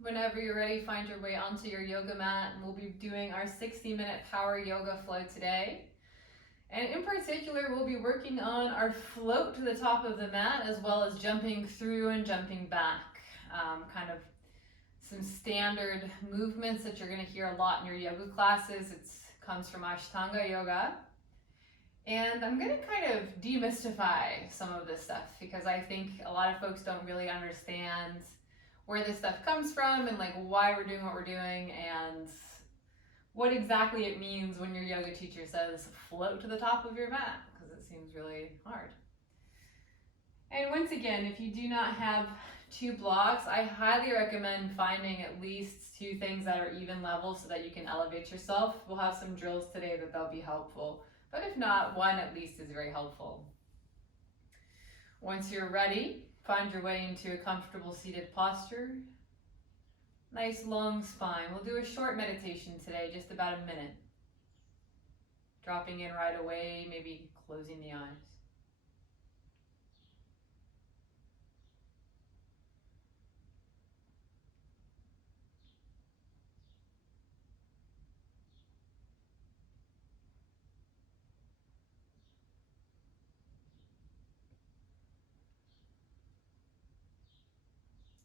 Whenever you're ready, find your way onto your yoga mat, and we'll be doing our 60-minute power yoga flow today. And in particular, we'll be working on our float to the top of the mat, as well as jumping through and jumping back. Kind of some standard movements that you're going to hear a lot in your yoga classes. It comes from Ashtanga yoga. And I'm going to kind of demystify some of this stuff, because I think a lot of folks don't really understand where this stuff comes from and like why we're doing what we're doing and what exactly it means when your yoga teacher says float to the top of your mat, because it seems really hard. And once again, if you do not have 2 blocks, I highly recommend finding at least 2 things that are even level so that you can elevate yourself. We'll have some drills today that they'll be helpful, but if not, 1 at least is very helpful. Once you're ready, find your way into a comfortable seated posture. Nice long spine. We'll do a short meditation today, just about a minute. Dropping in right away, maybe closing the eyes.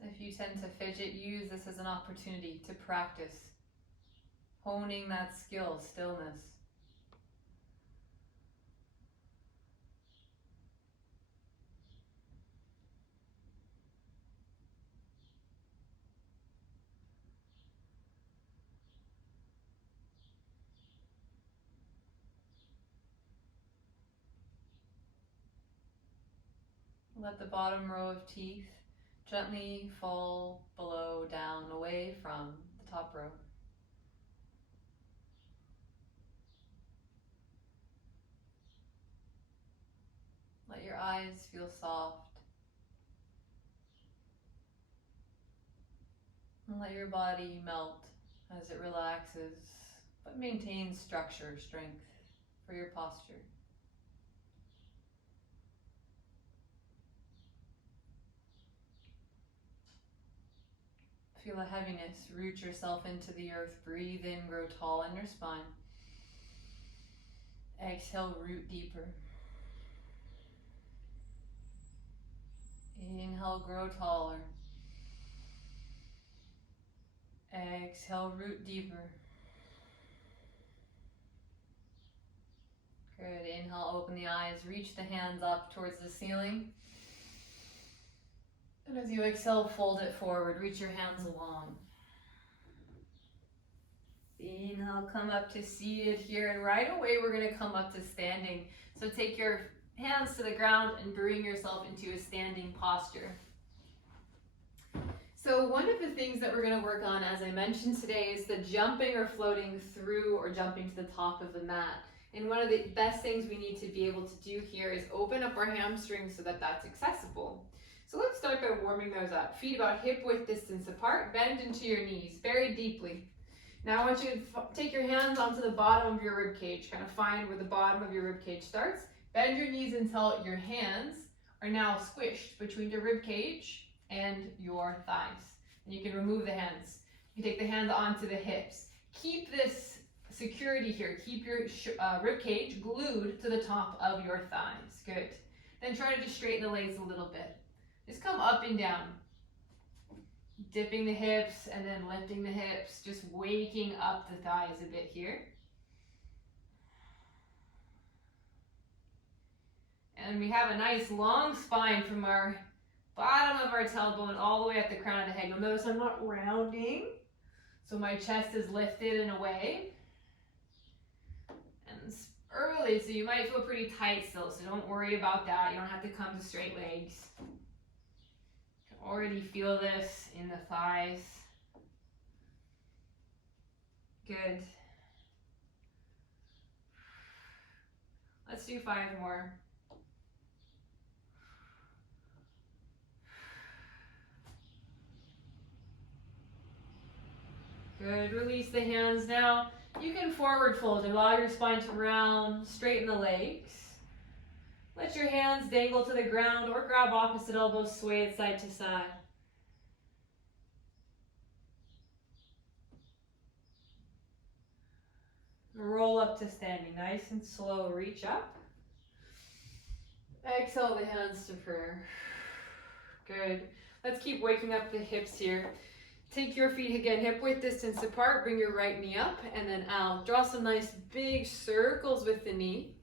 If you tend to fidget, use this as an opportunity to practice honing that skill, stillness. Let the bottom row of teeth gently fall below, down, away from the top row. Let your eyes feel soft. And let your body melt as it relaxes, but maintains structure, strength for your posture. Feel a heaviness, root yourself into the earth, breathe in, grow tall in your spine. Exhale, root deeper. Inhale, grow taller. Exhale, root deeper. Good. Inhale, open the eyes, reach the hands up towards the ceiling. And as you exhale, fold it forward, reach your hands long. Inhale, come up to seated here, and right away we're going to come up to standing. So take your hands to the ground and bring yourself into a standing posture. So one of the things that we're going to work on, as I mentioned today, is the jumping or floating through or jumping to the top of the mat. And one of the best things we need to be able to do here is open up our hamstrings so that that's accessible. So let's start by warming those up. Feet about hip width distance apart, bend into your knees very deeply. Now I want you to take your hands onto the bottom of your rib cage, kind of find where the bottom of your rib cage starts. Bend your knees until your hands are now squished between your rib cage and your thighs. And you can remove the hands. You can take the hands onto the hips. Keep this security here. Keep your rib cage glued to the top of your thighs. Good. Then try to just straighten the legs a little bit. Just come up and down. Dipping the hips and then lifting the hips. Just waking up the thighs a bit here. And we have a nice long spine from our bottom of our tailbone all the way at the crown of the head. You'll notice I'm not rounding. So my chest is lifted in a way. And it's early, so you might feel pretty tight still, so don't worry about that. You don't have to come to straight legs. You can already feel this in the thighs. Good. Let's do 5 more. Good. Release the hands now. You can forward fold. Allow your spine to round. Straighten the legs. Let your hands dangle to the ground or grab opposite elbows, sway it side to side. Roll up to standing, nice and slow, reach up. Exhale the hands to prayer. Good. Let's keep waking up the hips here. Take your feet again, hip width distance apart, bring your right knee up and then out. Draw some nice big circles with the knee.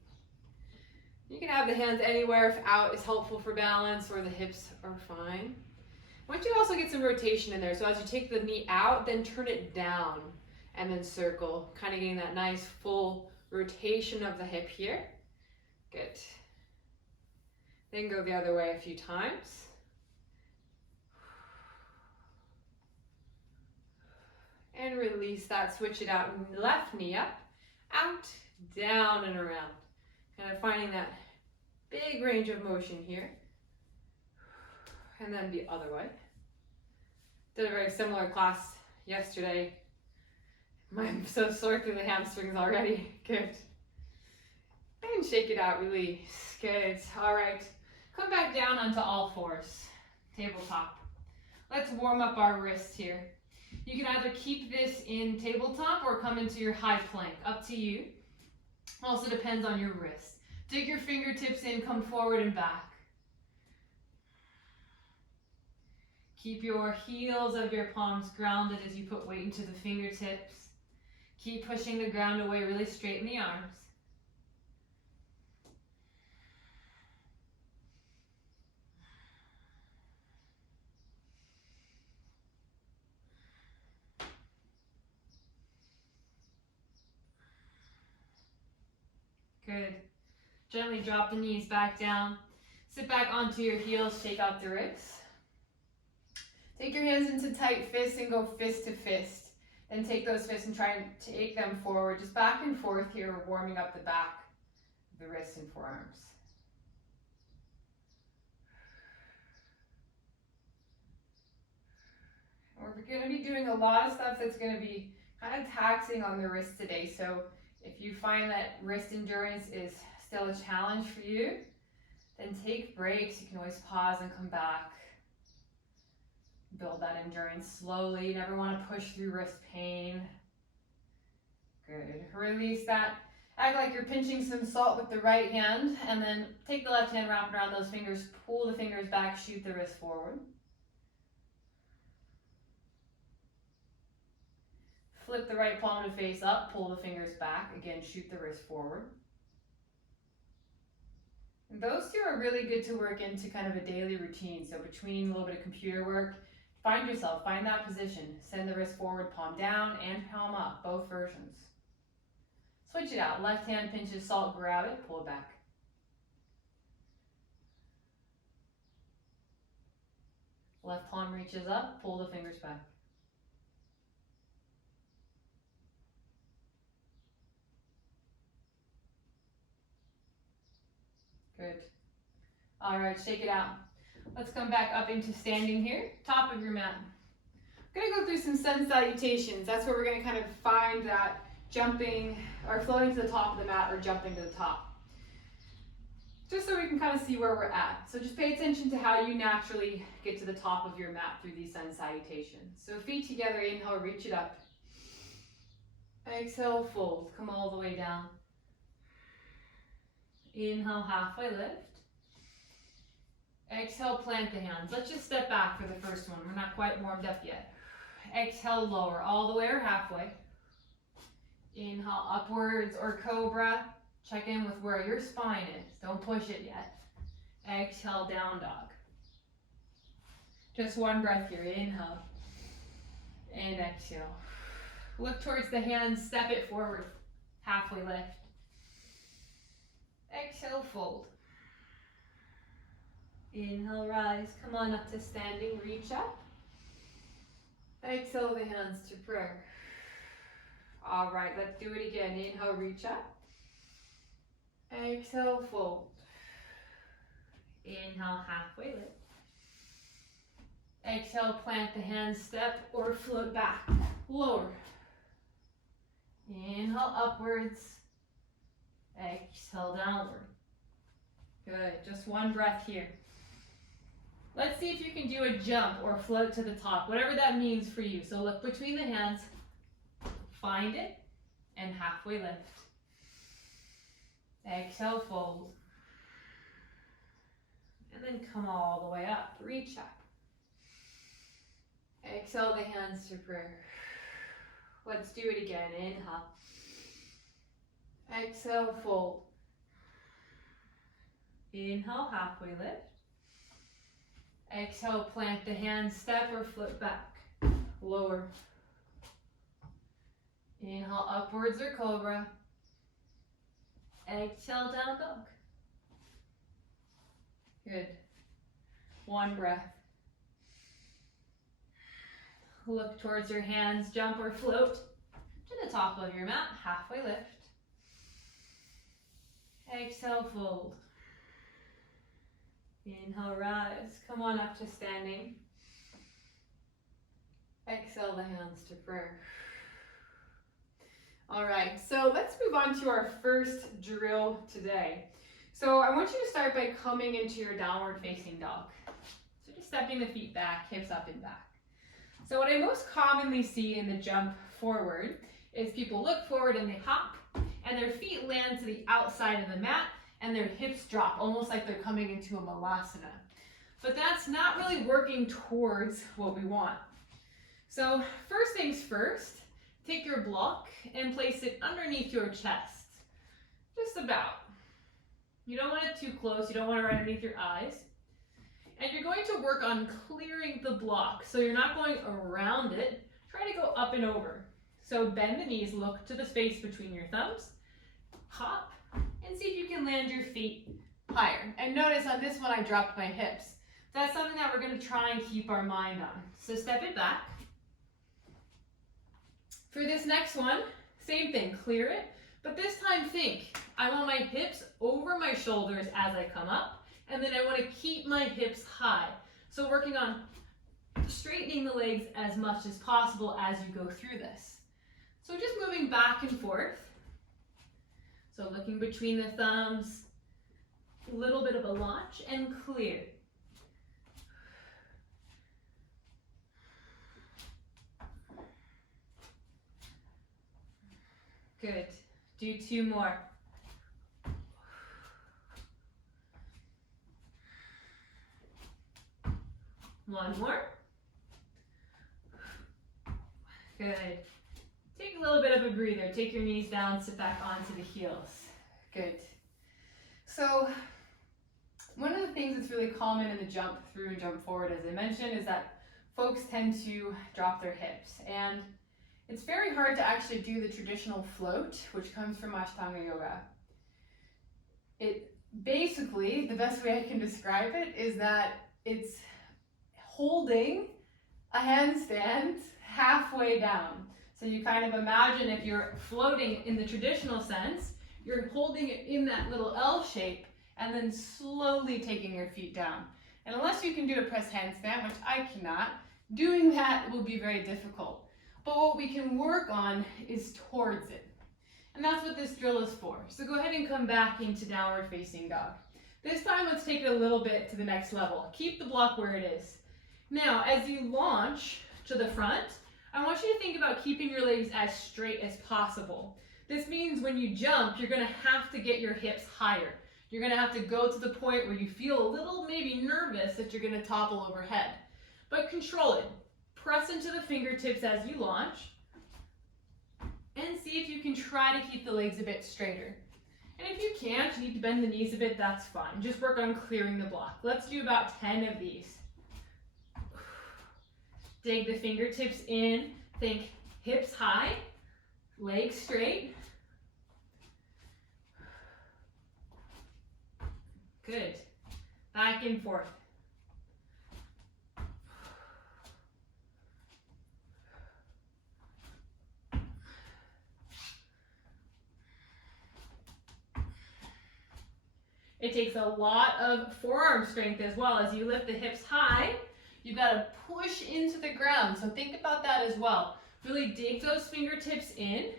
You can have the hands anywhere if out is helpful for balance or the hips are fine. I want you to also get some rotation in there. So as you take the knee out, then turn it down and then circle, kind of getting that nice full rotation of the hip here. Good. Then go the other way a few times. And release that, switch it out, left knee up, out, down and around. Kind of finding that big range of motion here. And then the other way. Did a very similar class yesterday. I'm so sore through the hamstrings already. Good. And shake it out, release. Good. All right. Come back down onto all fours. Tabletop. Let's warm up our wrists here. You can either keep this in tabletop or come into your high plank. Up to you. Also depends on your wrist. Dig your fingertips in, come forward and back. Keep your heels of your palms grounded as you put weight into the fingertips. Keep pushing the ground away, really straighten the arms. Good. Gently drop the knees back down. Sit back onto your heels, shake out the wrists. Take your hands into tight fists and go fist to fist. Then take those fists and try and take them forward, just back and forth here, warming up the back of the wrists and forearms. We're going to be doing a lot of stuff that's going to be kind of taxing on the wrist today. So if you find that wrist endurance is still a challenge for you, then take breaks. You can always pause and come back. Build that endurance slowly. You never want to push through wrist pain. Good. Release that. Act like you're pinching some salt with the right hand, and then take the left hand, wrap it around those fingers, pull the fingers back, shoot the wrist forward. Flip the right palm to face up, pull the fingers back, again shoot the wrist forward. And those two are really good to work into kind of a daily routine. So between a little bit of computer work, find yourself, find that position. Send the wrist forward, palm down and palm up, both versions. Switch it out. Left hand pinches salt, grab it, pull it back. Left palm reaches up, pull the fingers back. Good. All right, shake it out. Let's come back up into standing here, top of your mat. I'm gonna go through some sun salutations. That's where we're gonna kind of find that jumping or floating to the top of the mat or jumping to the top. Just so we can kind of see where we're at. So just pay attention to how you naturally get to the top of your mat through these sun salutations. So feet together, inhale, reach it up. Exhale, fold, come all the way down. Inhale, halfway lift. Exhale, plant the hands. Let's just step back for the first one. We're not quite warmed up yet. Exhale, lower all the way or halfway. Inhale, upwards or cobra. Check in with where your spine is. Don't push it yet. Exhale, down dog. Just one breath here. Inhale and exhale. Look towards the hands, step it forward. Halfway lift. Exhale, fold. Inhale, rise. Come on up to standing, reach up. Exhale the hands to prayer. All right, let's do it again. Inhale, reach up. Exhale, fold. Inhale, halfway lift. Exhale, plant the hands, step or float back. Lower. Inhale, upwards. Exhale, downward. Good, just one breath here. Let's see if you can do a jump or float to the top, whatever that means for you. So look between the hands, find it, and halfway lift. Exhale, fold. And then come all the way up, reach up. Exhale the hands to prayer. Let's do it again, inhale. Exhale, fold. Inhale, halfway lift. Exhale, plant the hands, step or flip back. Lower. Inhale, upwards or cobra. Exhale, down dog. Good. One breath. Look towards your hands, jump or float to the top of your mat, halfway lift. Exhale, fold. Inhale, rise. Come on up to standing. Exhale the hands to prayer. All right, so let's move on to our first drill today. So I want you to start by coming into your downward facing dog. So just stepping the feet back, hips up and back. So what I most commonly see in the jump forward is people look forward and they hop and their feet land to the outside of the mat and their hips drop, almost like they're coming into a malasana. But that's not really working towards what we want. So first things first, take your block and place it underneath your chest, just about. You don't want it too close, you don't want it right underneath your eyes. And you're going to work on clearing the block. So you're not going around it, try to go up and over. So bend the knees, look to the space between your thumbs, hop, and see if you can land your feet higher. And notice on this one I dropped my hips. That's something that we're going to try and keep our mind on. So step it back. For this next one, same thing, clear it, but this time think, I want my hips over my shoulders as I come up, and then I want to keep my hips high. So working on straightening the legs as much as possible as you go through this. So just moving back and forth. So looking between the thumbs, a little bit of a launch and clear. Good. Do two more. One more. Good. Take a little bit of a breather. Take your knees down, sit back onto the heels. Good. So one of the things that's really common in the jump through and jump forward, as I mentioned, is that folks tend to drop their hips. And it's very hard to actually do the traditional float, which comes from Ashtanga yoga. It basically, the best way I can describe it is that it's holding a handstand halfway down. So you kind of imagine if you're floating in the traditional sense, you're holding it in that little L shape and then slowly taking your feet down. And unless you can do a press handstand, which I cannot, doing that will be very difficult. But what we can work on is towards it. And that's what this drill is for. So go ahead and come back into downward facing dog. This time let's take it a little bit to the next level. Keep the block where it is. Now, as you launch to the front, I want you to think about keeping your legs as straight as possible. This means when you jump, you're going to have to get your hips higher. You're going to have to go to the point where you feel a little maybe nervous that you're going to topple overhead. But control it. Press into the fingertips as you launch and see if you can try to keep the legs a bit straighter. And if you can't, you need to bend the knees a bit, that's fine. Just work on clearing the block. Let's do about 10 of these. Dig the fingertips in, think hips high, legs straight. Good. Back and forth. It takes a lot of forearm strength as well. As you lift the hips high, you've got to push into the ground. So think about that as well. Really dig those fingertips in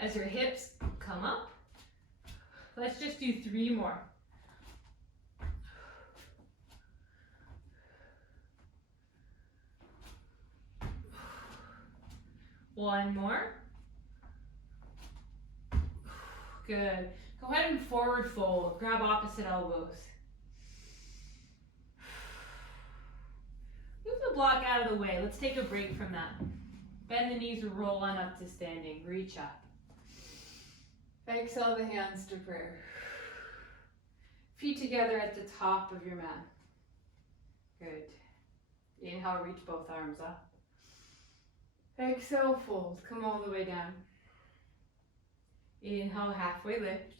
as your hips come up. Let's just do 3 more. One more. Good. Go ahead and forward fold. Grab opposite elbows. Move the block out of the way. Let's take a break from that. Bend the knees, roll on up to standing. Reach up. Exhale the hands to prayer. Feet together at the top of your mat. Good. Inhale, reach both arms up. Exhale, fold. Come all the way down. Inhale, halfway lift.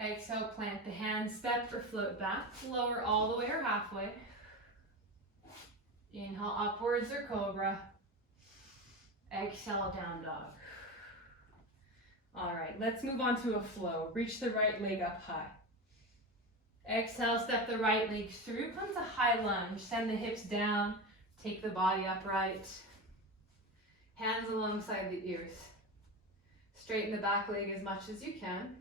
Exhale, plant the hands, step or float back. Lower all the way or halfway. Inhale, upwards or cobra. Exhale, down dog. All right, let's move on to a flow. Reach the right leg up high. Exhale, step the right leg through. Come to high lunge. Send the hips down. Take the body upright. Hands alongside the ears. Straighten the back leg as much as you can.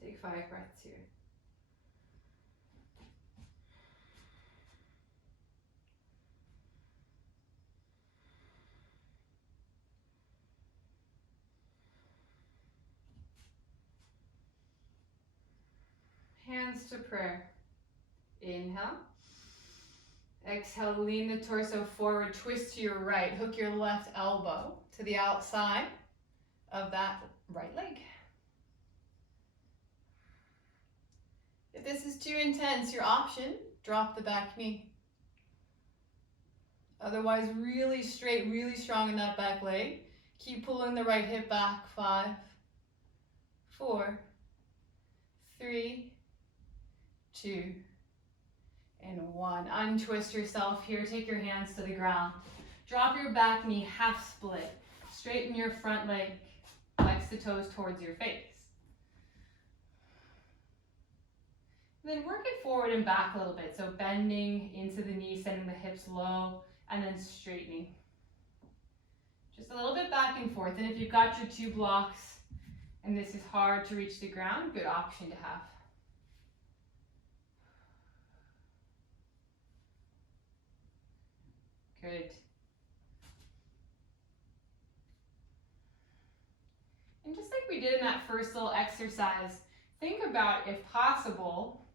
Take 5 breaths here. Hands to prayer. Inhale. Exhale, lean the torso forward, twist to your right, hook your left elbow to the outside of that right leg. If this is too intense, your option, drop the back knee. Otherwise, really straight, really strong in that back leg. Keep pulling the right hip back. 5, 4, 3, 2, and 1. Untwist yourself here. Take your hands to the ground. Drop your back knee, half split. Straighten your front leg. Flex the toes towards your face. Then work it forward and back a little bit. So bending into the knee, sending the hips low, and then straightening. Just a little bit back and forth. And if you've got your 2 blocks and this is hard to reach the ground, good option to have. Good. And just like we did in that first little exercise, think about, if possible,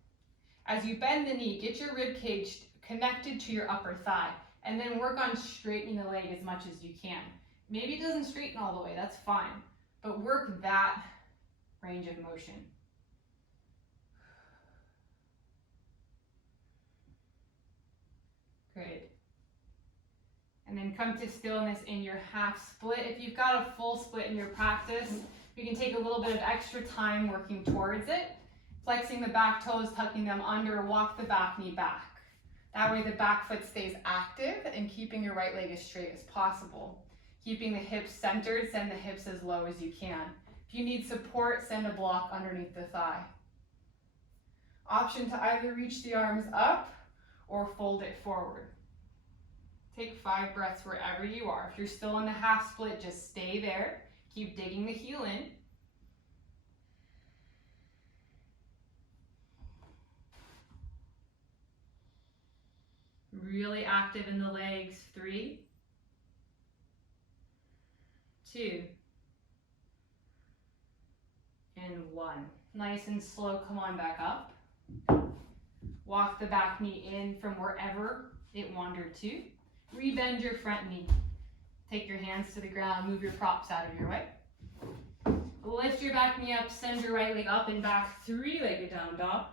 as you bend the knee, get your rib cage connected to your upper thigh, and then work on straightening the leg as much as you can. Maybe it doesn't straighten all the way, that's fine, but work that range of motion. Great. And then come to stillness in your half split. If you've got a full split in your practice, you can take a little bit of extra time working towards it. Flexing the back toes, tucking them under, walk the back knee back. That way the back foot stays active and keeping your right leg as straight as possible. Keeping the hips centered, send the hips as low as you can. If you need support, send a block underneath the thigh. Option to either reach the arms up or fold it forward. Take 5 breaths wherever you are. If you're still in the half split, just stay there. Keep digging the heel in. Really active in the legs. 3, 2, and 1. Nice and slow, come on back up. Walk the back knee in from wherever it wandered to. Rebend your front knee. Take your hands to the ground, move your props out of your way. Lift your back knee up, send your right leg up and back, 3-legged down dog.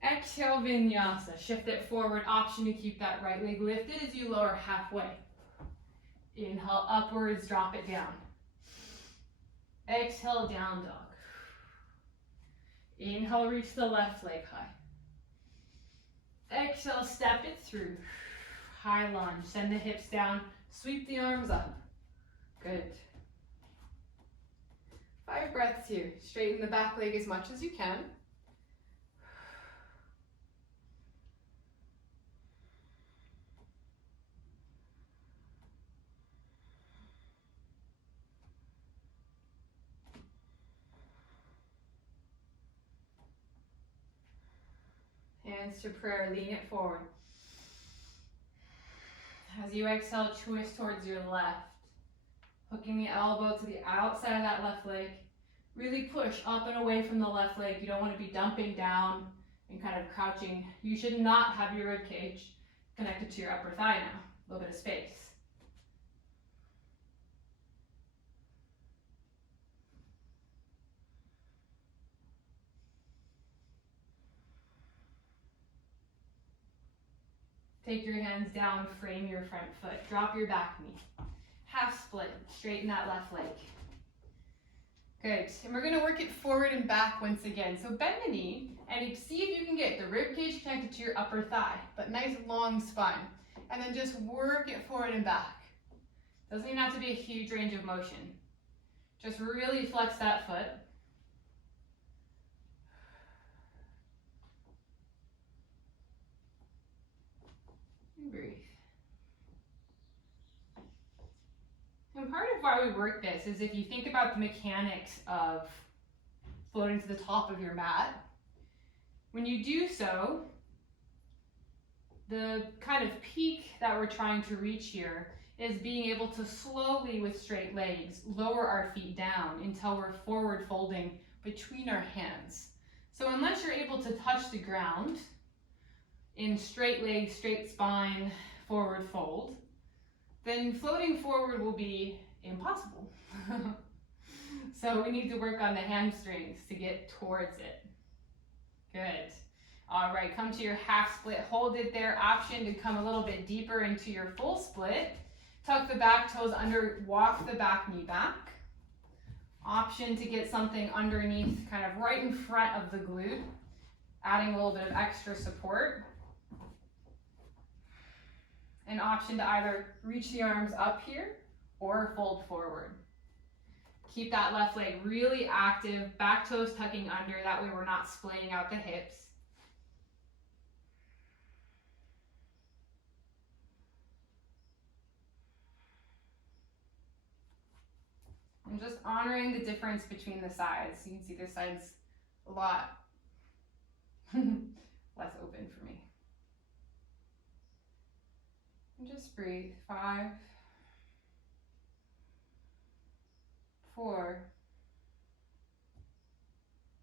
Exhale, vinyasa. Shift it forward, option to keep that right leg lifted as you lower halfway. Inhale, upwards, drop it down. Exhale, down dog. Inhale, reach the left leg high. Exhale, step it through. High lunge, send the hips down, sweep the arms up. Good. 5 breaths here. Straighten the back leg as much as you can. Hands to prayer, lean it forward. As you exhale, twist towards your left. Hooking the elbow to the outside of that left leg. Really push up and away from the left leg. You don't want to be dumping down and kind of crouching. You should not have your rib cage connected to your upper thigh now. A little bit of space. Take your hands down, frame your front foot. Drop your back knee. Half split, straighten that left leg. Good, and we're gonna work it forward and back once again. So bend the knee and see if you can get the rib cage connected to your upper thigh, but nice long spine. And then just work it forward and back. Doesn't even have to be a huge range of motion. Just really flex that foot. And breathe. And part of why we work this is if you think about the mechanics of floating to the top of your mat, when you do so, the kind of peak that we're trying to reach here is being able to slowly, with straight legs, lower our feet down until we're forward folding between our hands. So unless you're able to touch the ground in straight legs, straight spine, forward fold, then floating forward will be impossible. So we need to work on the hamstrings to get towards it. Good. All right, come to your half split, hold it there. Option to come a little bit deeper into your full split. Tuck the back toes under, walk the back knee back. Option to get something underneath, kind of right in front of the glute, adding a little bit of extra support. An option to either reach the arms up here or fold forward. Keep that left leg really active, back toes tucking under, that way we're not splaying out the hips. And just honoring the difference between the sides. You can see this side's a lot less open for me. And just breathe. 5, 4,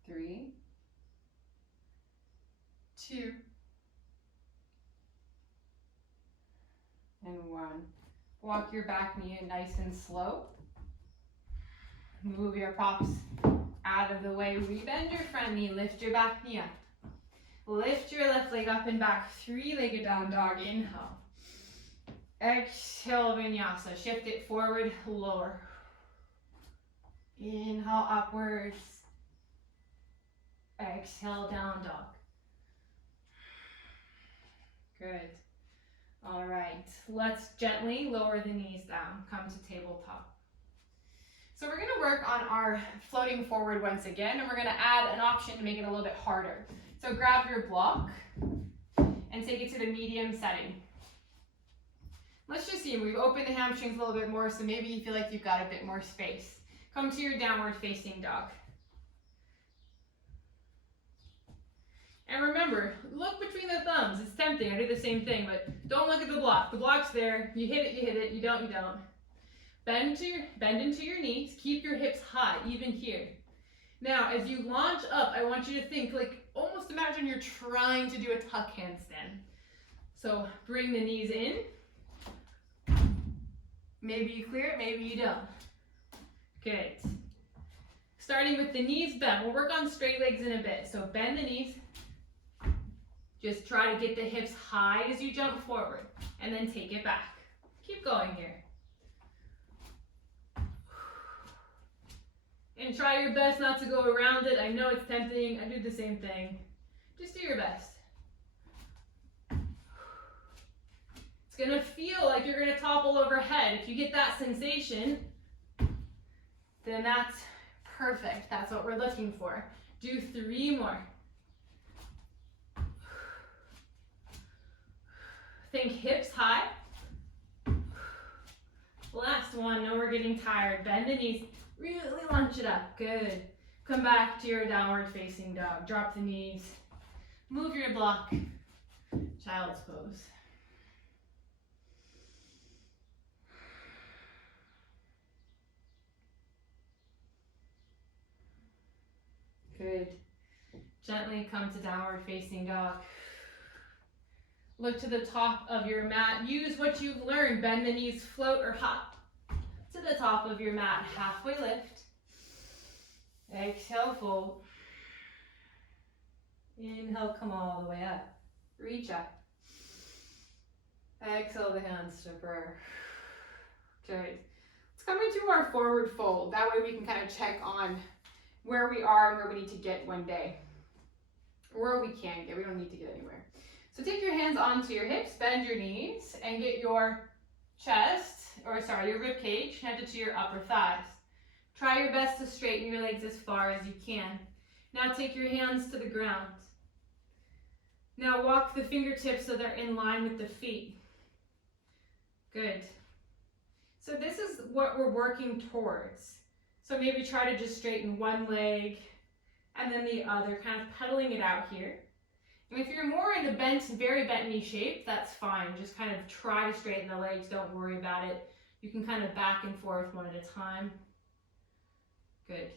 3, 2, and 1. Walk your back knee in nice and slow. Move your props out of the way. Rebend your front knee. Lift your back knee up. Lift your left leg up and back. 3-legged down dog. Inhale. Exhale, vinyasa. Shift it forward, lower. Inhale, upwards. Exhale, down dog. Good. All right. Let's gently lower the knees down. Come to tabletop. So we're going to work on our floating forward once again, and we're going to add an option to make it a little bit harder. So grab your block and take it to the medium setting. Let's just see, we've opened the hamstrings a little bit more, so maybe you feel like you've got a bit more space. Come to your downward facing dog. And remember, look between the thumbs. It's tempting, I do the same thing, but don't look at the block. The block's there, you hit it, you don't, you don't. Bend into your knees, keep your hips high, even here. Now, as you launch up, I want you to think, like, almost imagine you're trying to do a tuck handstand. So bring the knees in. Maybe you clear it, maybe you don't. Good. Starting with the knees bent. We'll work on straight legs in a bit. So bend the knees. Just try to get the hips high as you jump forward, and then take it back. Keep going here. And try your best not to go around it. I know it's tempting. I do the same thing. Just do your best. It's going to feel like you're going to topple overhead. If you get that sensation, then that's perfect. That's what we're looking for. Do 3 more. Think hips high. Last one. Now we're getting tired. Bend the knees. Really launch it up. Good. Come back to your downward facing dog. Drop the knees. Move your block. Child's pose. Good. Gently come to downward facing dog. Look to the top of your mat. Use what you've learned. Bend the knees, float or hop to the top of your mat. Halfway lift. Exhale, fold. Inhale, come all the way up. Reach up. Exhale the hands to prayer. Good. Let's come into our forward fold. That way we can kind of check on where we are and where we need to get one day. Or where we can get. We don't need to get anywhere. So take your hands onto your hips, bend your knees, and get your your rib cage connected to your upper thighs. Try your best to straighten your legs as far as you can. Now take your hands to the ground. Now walk the fingertips so they're in line with the feet. Good. So this is what we're working towards. So maybe try to just straighten one leg and then the other, kind of pedaling it out here. And if you're more in a very bent knee shape, that's fine. Just kind of try to straighten the legs. Don't worry about it. You can kind of back and forth one at a time. Good.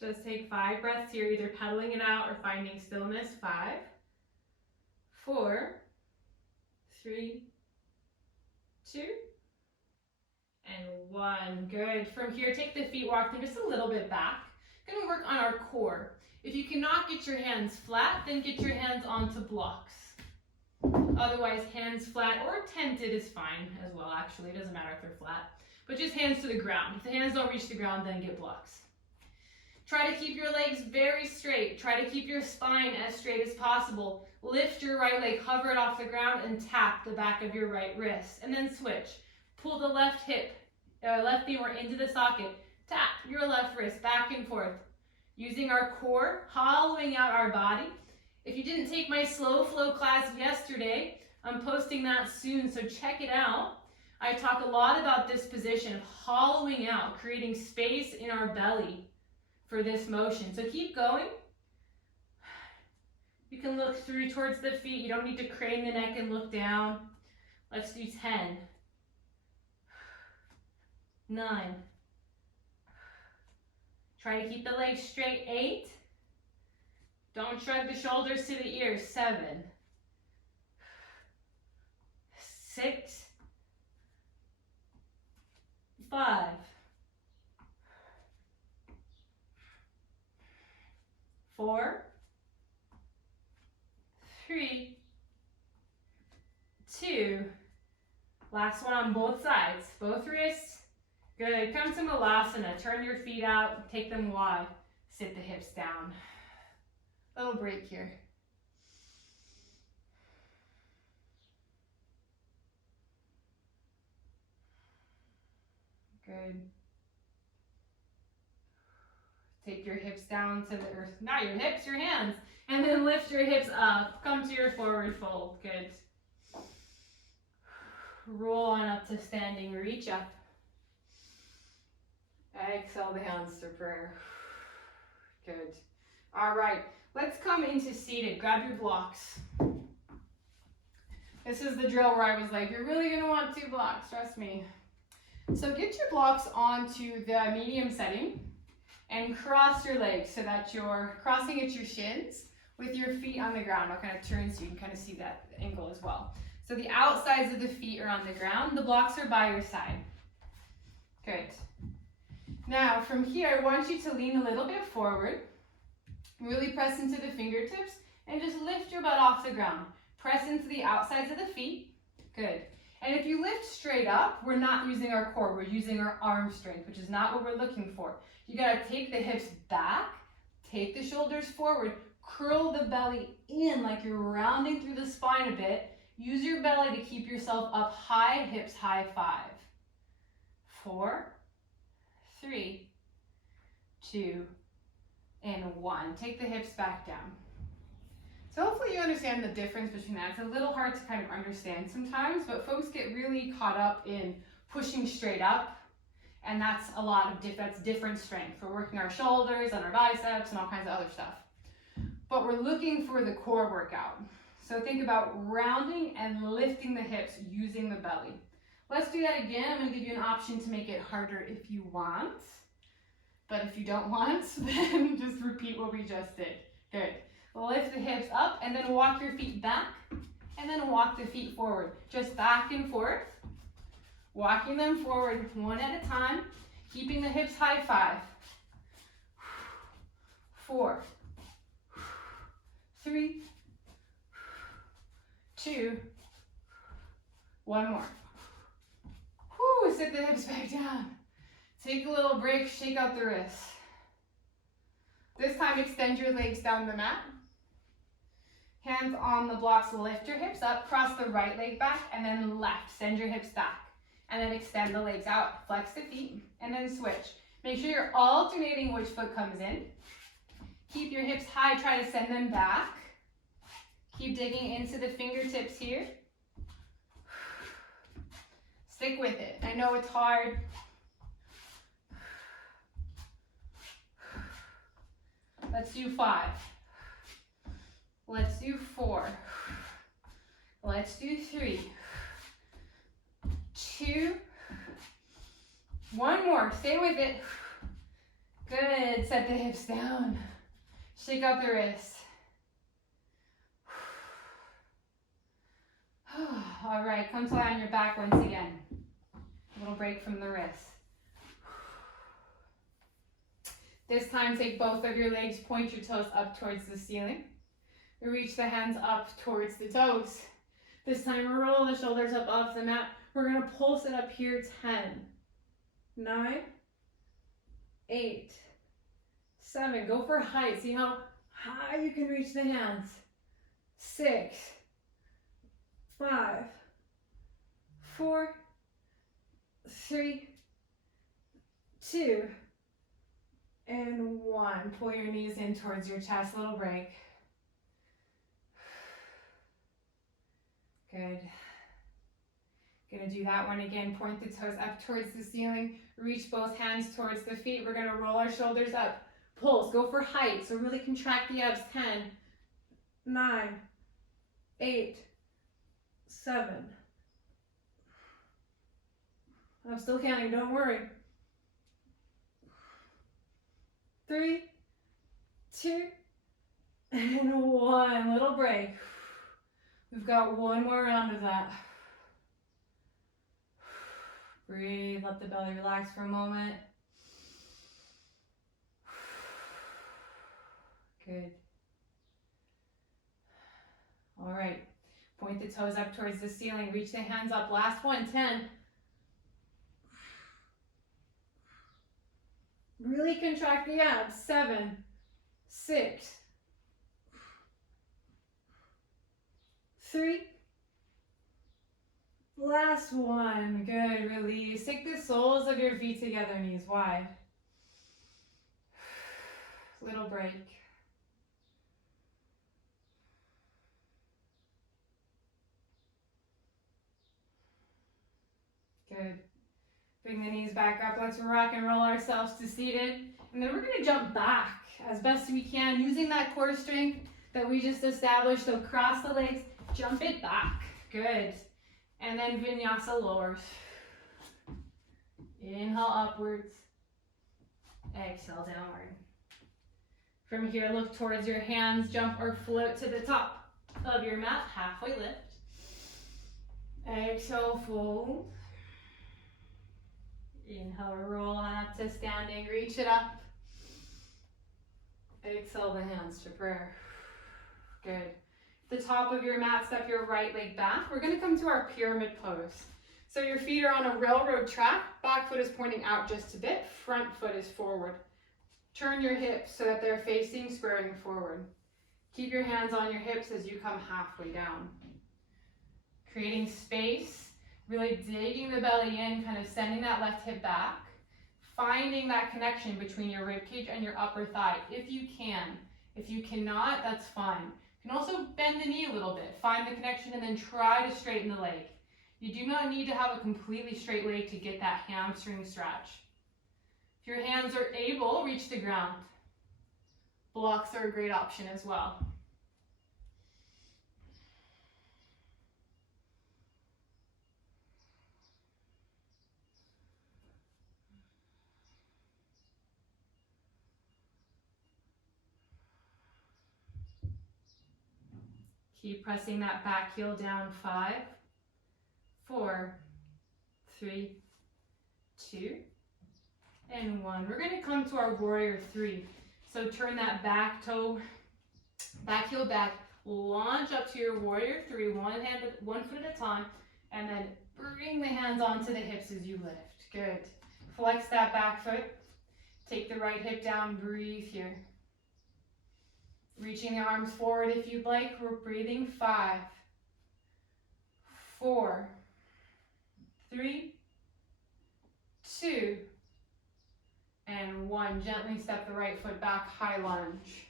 Just take 5 breaths here, either pedaling it out or finding stillness. 5, 4, 3, 2, and 1. Good. From here, take the feet, walk them just a little bit back. Going to work on our core. If you cannot get your hands flat, then get your hands onto blocks. Otherwise, hands flat or tented is fine as well, actually. It doesn't matter if they're flat. But just hands to the ground. If the hands don't reach the ground, then get blocks. Try to keep your legs very straight. Try to keep your spine as straight as possible. Lift your right leg, hover it off the ground, and tap the back of your right wrist. And then switch. Pull the left femur into the socket. Tap your left wrist back and forth. Using our core, hollowing out our body. If you didn't take my slow flow class yesterday, I'm posting that soon, so check it out. I talk a lot about this position of hollowing out, creating space in our belly for this motion. So keep going. You can look through towards the feet. You don't need to crane the neck and look down. Let's do 10, 9. Try to keep the legs straight. 8. Don't shrug the shoulders to the ears. 7, 6, 5, 4, 3, 2. Last one on both sides. Both wrists. Good. Come to Malasana. Turn your feet out. Take them wide. Sit the hips down. Little break here. Good. Take your hips down to the earth. Not your hips, your hands. And then lift your hips up. Come to your forward fold. Good. Roll on up to standing. Reach up. Exhale the hands to prayer. Good. All right. Let's come into seated. Grab your blocks. This is the drill where I was like, you're really going to want 2 blocks. Trust me. So get your blocks onto the medium setting and cross your legs so that you're crossing at your shins with your feet on the ground. I'll kind of turn so you can kind of see that angle as well. So the outsides of the feet are on the ground. The blocks are by your side. Good. Now from here, I want you to lean a little bit forward. Really press into the fingertips and just lift your butt off the ground. Press into the outsides of the feet. Good. And if you lift straight up, we're not using our core, we're using our arm strength, which is not what we're looking for. You gotta take the hips back, take the shoulders forward, curl the belly in like you're rounding through the spine a bit. Use your belly to keep yourself up high, hips high. 5, 4, 3, 2, and 1. Take the hips back down. So hopefully you understand the difference between that. It's a little hard to kind of understand sometimes, but folks get really caught up in pushing straight up, and that's a lot of different strength. We're working our shoulders and our biceps and all kinds of other stuff. But we're looking for the core workout. So think about rounding and lifting the hips using the belly. Let's do that again. I'm going to give you an option to make it harder if you want. But if you don't want, then just repeat what we just did. Good. Lift the hips up and then walk your feet back and then walk the feet forward. Just back and forth. Walking them forward one at a time. Keeping the hips high. 5, 4, 3, 2, 1 more. Whew, sit the hips back down. Take a little break, shake out the wrists. This time extend your legs down the mat. Hands on the blocks, lift your hips up, cross the right leg back, and then left, send your hips back. And then extend the legs out, flex the feet, and then switch. Make sure you're alternating which foot comes in. Keep your hips high, try to send them back. Keep digging into the fingertips here. Stick with it. I know it's hard. Let's do 5. Let's do 4. Let's do 3. 2. 1 more. Stay with it. Good. Set the hips down. Shake out the wrists. All right. Come to lie on your back once again. A little break from the wrists. This time, take both of your legs, point your toes up towards the ceiling. Reach the hands up towards the toes. This time, roll the shoulders up off the mat. We're going to pulse it up here. 10, 9, 8, 7. Go for height. See how high you can reach the hands. 6, 5, 4, 3, 2, and 1. Pull your knees in towards your chest. Little break. Good. Gonna do that one again. Point the toes up towards the ceiling. Reach both hands towards the feet. We're gonna roll our shoulders up. Pulse. Go for height. So really contract the abs. 10, 9, 8, 7. I'm still counting. Don't worry. 3, 2, and 1. Little break. We've got one more round of that. Breathe, let the belly relax for a moment. Good. All right, point the toes up towards the ceiling, reach the hands up. Last one, 10. Really contract the abs. 7, 6, 3. Last one. Good. Release. Take the soles of your feet together, knees wide. Little break. Good. Bring the knees back up. Let's rock and roll ourselves to seated. And then we're going to jump back as best we can using that core strength that we just established. So cross the legs, jump it back. Good. And then vinyasa lowers. Inhale upwards. Exhale downward. From here, look towards your hands. Jump or float to the top of your mat. Halfway lift. Exhale, fold. Inhale, roll up to standing. Reach it up. Exhale the hands to prayer. Good. The top of your mat, step your right leg back. We're going to come to our pyramid pose. So your feet are on a railroad track. Back foot is pointing out just a bit. Front foot is forward. Turn your hips so that they're facing, squaring forward. Keep your hands on your hips as you come halfway down. Creating space. Really digging the belly in, kind of sending that left hip back. Finding that connection between your rib cage and your upper thigh, if you can. If you cannot, that's fine. You can also bend the knee a little bit. Find the connection and then try to straighten the leg. You do not need to have a completely straight leg to get that hamstring stretch. If your hands are able, reach the ground. Blocks are a great option as well. Keep pressing that back heel down. 5, 4, 3, 2, and 1. We're going to come to our warrior 3. So turn that back toe, back heel back, launch up to your warrior 3, one foot at a time, and then bring the hands onto the hips as you lift. Good. Flex that back foot. Take the right hip down, breathe here. Reaching the arms forward if you'd like. We're breathing. 5, 4, 3, 2, and 1. Gently step the right foot back, high lunge.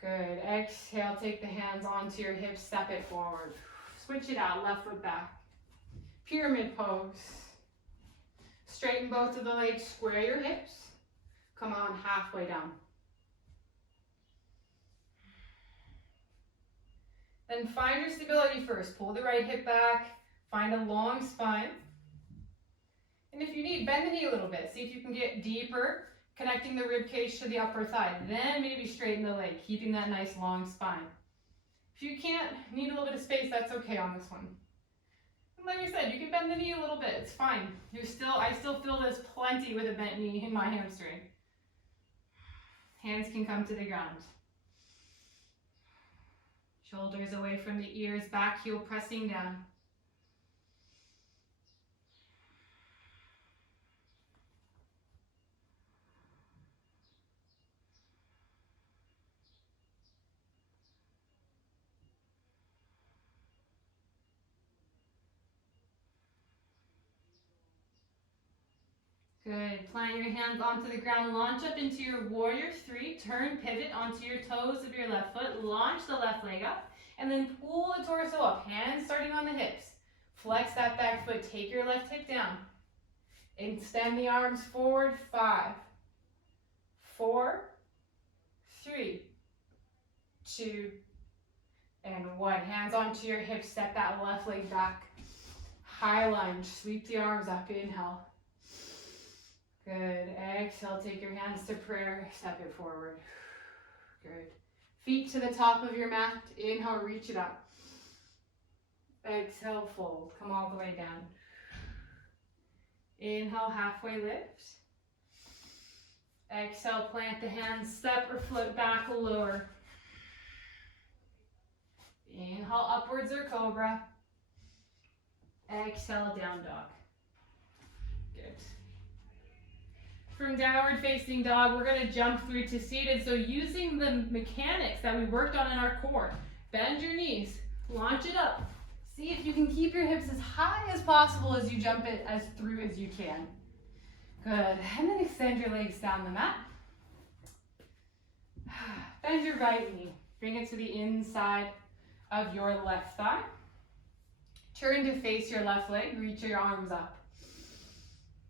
Good. Exhale, take the hands onto your hips, step it forward. Switch it out, left foot back. Pyramid pose. Straighten both of the legs, square your hips. Come on, halfway down. Then find your stability first. Pull the right hip back, find a long spine. And if you need, bend the knee a little bit. See if you can get deeper, connecting the rib cage to the upper thigh. Then maybe straighten the leg, keeping that nice long spine. If you can't, need a little bit of space, that's okay on this one. And like I said, you can bend the knee a little bit, it's fine. I still feel this plenty with a bent knee in my hamstring. Hands can come to the ground. Shoulders away from the ears, back heel pressing down. Good. Plant your hands onto the ground. Launch up into your warrior 3. Turn, pivot onto your toes of your left foot. Launch the left leg up. And then pull the torso up. Hands starting on the hips. Flex that back foot. Take your left hip down. Extend the arms forward. 5, 4, 3, 2, and 1. Hands onto your hips. Step that left leg back. High lunge. Sweep the arms up. Inhale. Good. Exhale, take your hands to prayer, step it forward. Good. Feet to the top of your mat. Inhale, reach it up. Exhale, fold. Come all the way down. Inhale, halfway lift. Exhale, plant the hands, step or float back, lower. Inhale, upwards or cobra. Exhale, down dog. Good. From downward facing dog, we're going to jump through to seated. So using the mechanics that we worked on in our core, bend your knees, launch it up. See if you can keep your hips as high as possible as you jump it as through as you can. Good. And then extend your legs down the mat. Bend your right knee. Bring it to the inside of your left thigh. Turn to face your left leg. Reach your arms up.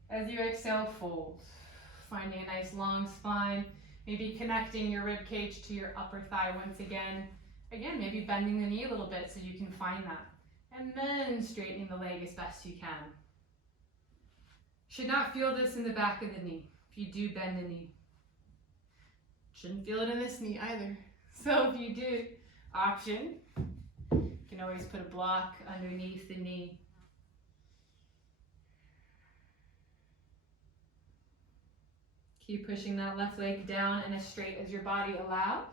As you exhale, fold. Finding a nice long spine. Maybe connecting your rib cage to your upper thigh once again. Again, maybe bending the knee a little bit so you can find that. And then straightening the leg as best you can. Should not feel this in the back of the knee if you do bend the knee. Shouldn't feel it in this knee either. So if you do, option, you can always put a block underneath the knee. Keep pushing that left leg down and as straight as your body allows.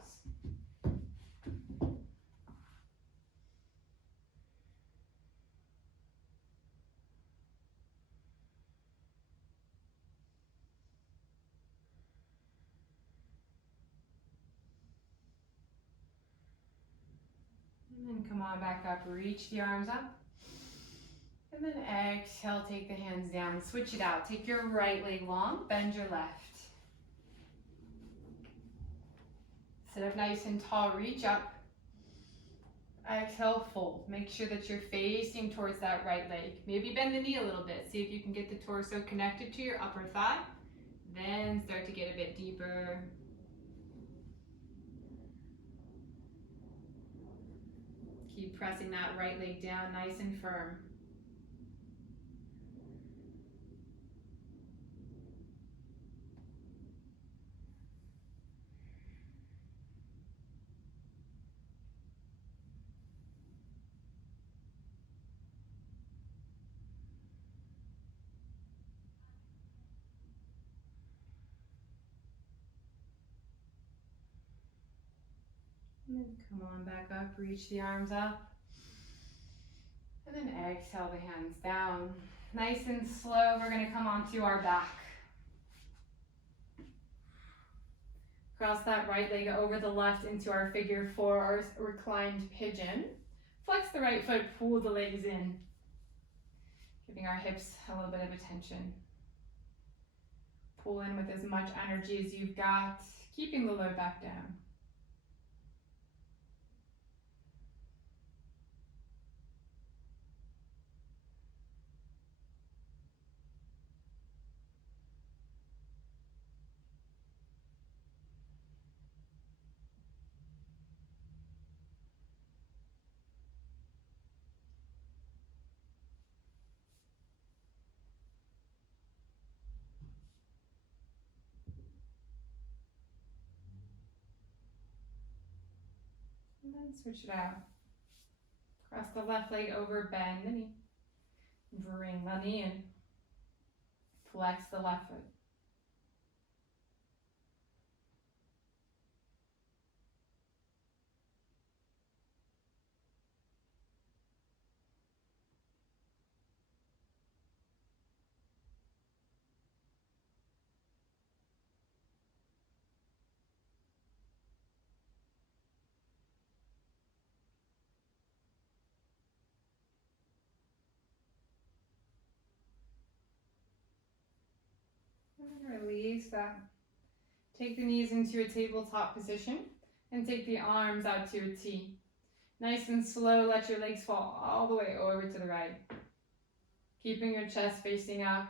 And then come on back up, reach the arms up. And then exhale, take the hands down, switch it out. Take your right leg long, bend your left. Sit up nice and tall, reach up. Exhale, fold. Make sure that you're facing towards that right leg. Maybe bend the knee a little bit. See if you can get the torso connected to your upper thigh. Then start to get a bit deeper. Keep pressing that right leg down nice and firm. Come on back up, reach the arms up. And then exhale the hands down. Nice and slow, we're gonna come onto our back. Cross that right leg over the left into our figure four or reclined pigeon. Flex the right foot, pull the legs in. Giving our hips a little bit of attention. Pull in with as much energy as you've got, keeping the load back down. And then switch it out. Cross the left leg over, bend the knee. Bring the knee in. Flex the left foot. And release that. Take the knees into a tabletop position and take the arms out to a T. Nice and slow, let your legs fall all the way over to the right. Keeping your chest facing up.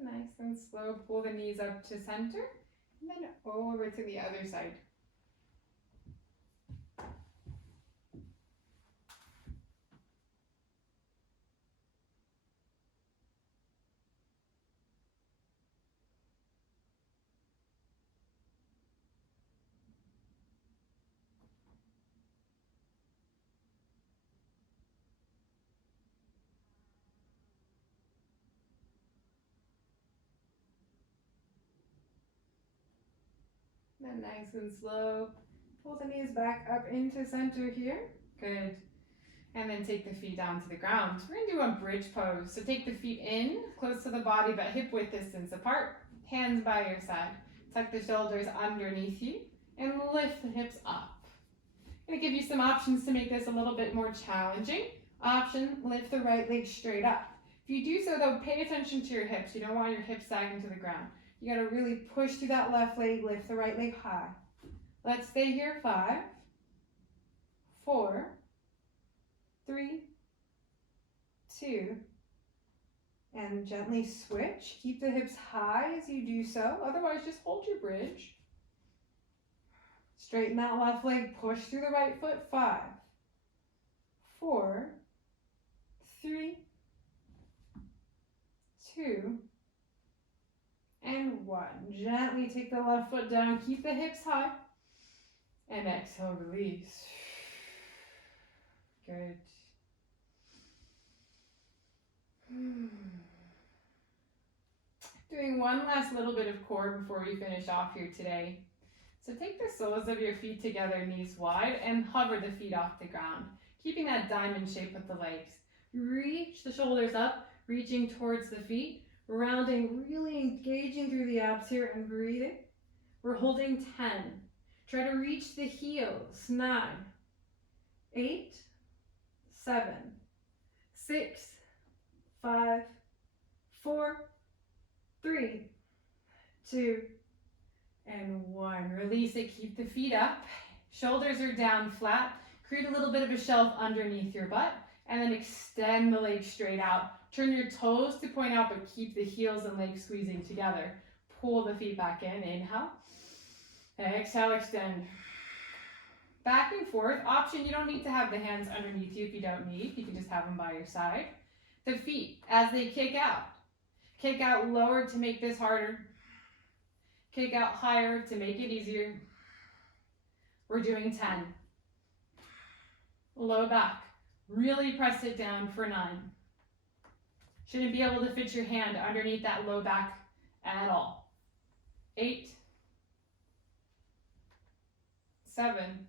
Nice and slow, pull the knees up to center, and then over to the other side. Then nice and slow, pull the knees back up into center here. Good. And then take the feet down to the ground. We're gonna do a bridge pose. So take the feet in, close to the body, but hip width distance apart. Hands by your side. Tuck the shoulders underneath you and lift the hips up. I'm gonna give you some options to make this a little bit more challenging. Option, lift the right leg straight up. If you do so though, pay attention to your hips. You don't want your hips sagging to the ground. You gotta really push through that left leg, lift the right leg high. Let's stay here, 5, 4, 3, 2, and gently switch. Keep the hips high as you do so, otherwise just hold your bridge. Straighten that left leg, push through the right foot, 5, 4, 3, 2, and 1. Gently take the left foot down, keep the hips high, and exhale, release. Good. Doing one last little bit of core before we finish off here today. So take the soles of your feet together, knees wide, and hover the feet off the ground, keeping that diamond shape with the legs. Reach the shoulders up, reaching towards the feet, rounding, really engaging through the abs here and breathing. We're holding 10. Try to reach the heels. 9, 8, 7, 6, 5, 4, 3, 2, and 1. Release it, keep the feet up. Shoulders are down flat. Create a little bit of a shelf underneath your butt, and then extend the legs straight out. Turn your toes to point out, but keep the heels and legs squeezing together. pull the feet back in. Inhale. Exhale, extend. Back and forth. Option, you don't need to have the hands underneath you if you don't need. You can just have them by your side. The feet, as they kick out lower to make this harder. Kick out higher to make it easier. We're doing 10. Low back. Really press it down for 9. Shouldn't be able to fit your hand underneath that low back at all. 8, 7,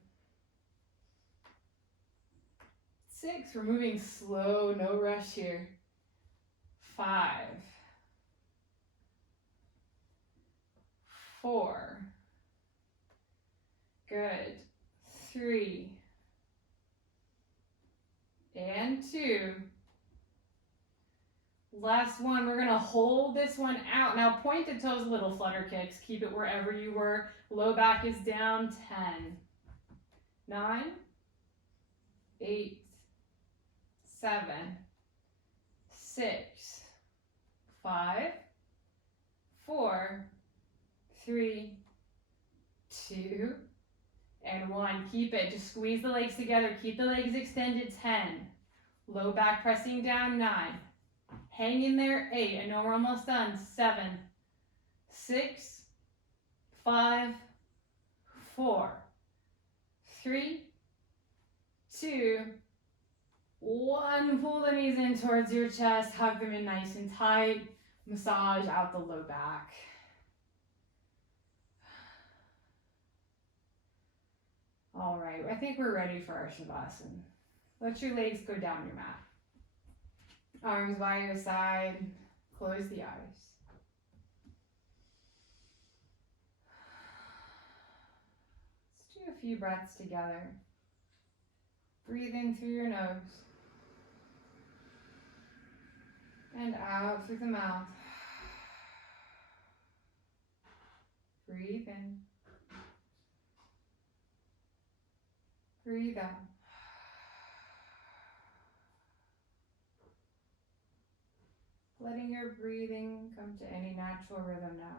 6. We're moving slow, no rush here. 5, 4. Good. 3 and 2. Last one. We're gonna hold this one out. Now pointed toes, little flutter kicks. Keep it wherever you were. Low back is down. 10, 9, 8, 7, 6, 5, 4, 3, 2, and 1. Keep it. Just squeeze the legs together. Keep the legs extended. 10. Low back pressing down. 9. Hang in there. 8. I know we're almost done. 7, 6, 5, 4, 3, 2, 1. Pull the knees in towards your chest. Hug them in nice and tight. Massage out the low back. All right, I think we're ready for our Shavasana. Let your legs go down your mat. Arms by your side. Close the eyes. Let's do a few breaths together. Breathe in through your nose. And out through the mouth. Breathe in. Breathe out. Letting your breathing come to any natural rhythm now.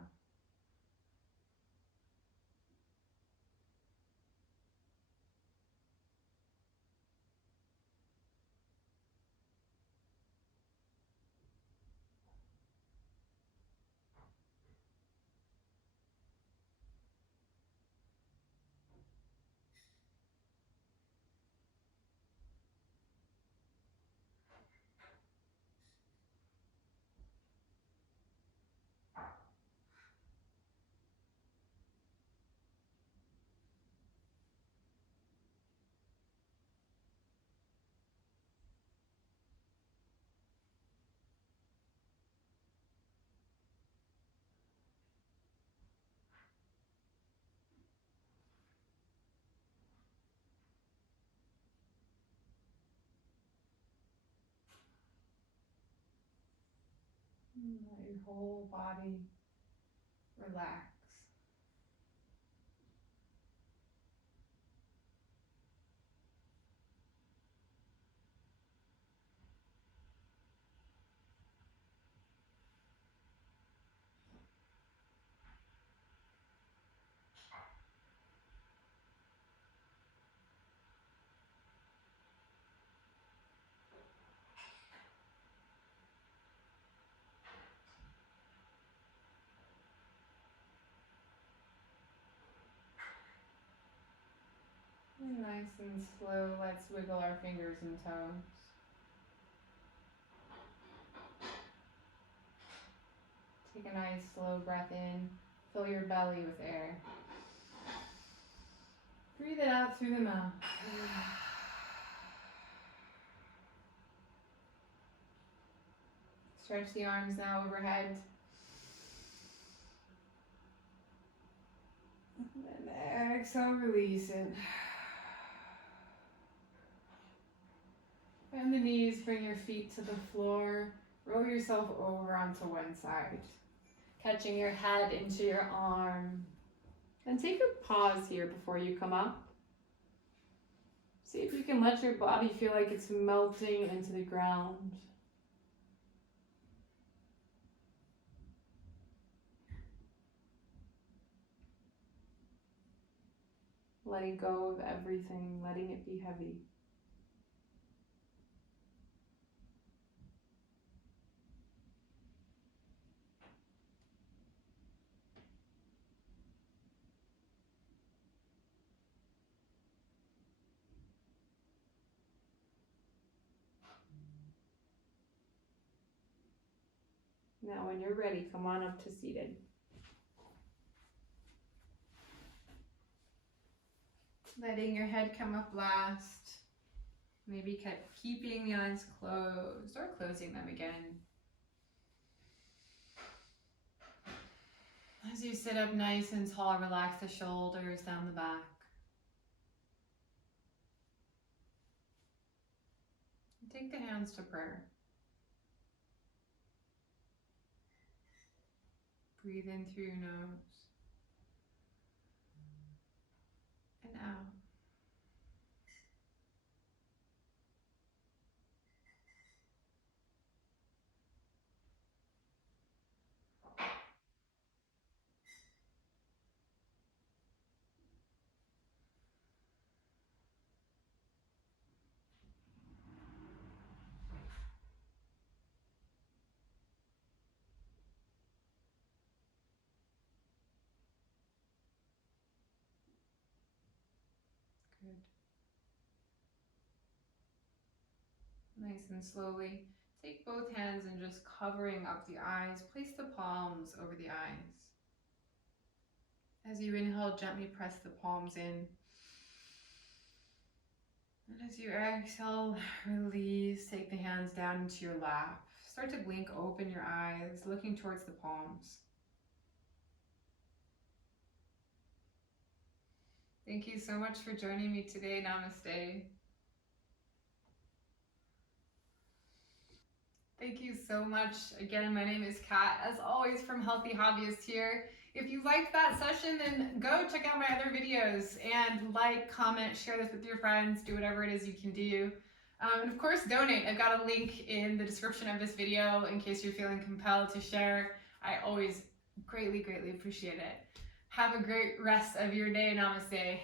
Let your whole body relax. And nice and slow, let's wiggle our fingers and toes. Take a nice slow breath in. Fill your belly with air. Breathe it out through the mouth. Stretch the arms now overhead. And then exhale, release it. Bend the knees, bring your feet to the floor. Roll yourself over onto one side. Catching your head into your arm. And take a pause here before you come up. See if you can let your body feel like it's melting into the ground. letting go of everything, letting it be heavy. Now when you're ready, come on up to seated. Letting your head come up last. Maybe keeping the eyes closed or closing them again. As you sit up nice and tall, relax the shoulders down the back. Take the hands to prayer. Breathe in through your nose and out. Good. Nice and slowly, take both hands and just covering up the eyes. Place the palms over the eyes. As you inhale, gently press the palms in. And as you exhale, release, take the hands down into your lap. Start to blink open your eyes, looking towards the palms. Thank you so much for joining me today. Namaste. Thank you so much. Again, my name is Kat, as always from Healthy Hobbyist here. If you liked that session, then go check out my other videos and like, comment, share this with your friends, do whatever it is you can do. And of course, donate. I've got a link in the description of this video in case you're feeling compelled to share. I always greatly, greatly appreciate it. Have a great rest of your day. Namaste.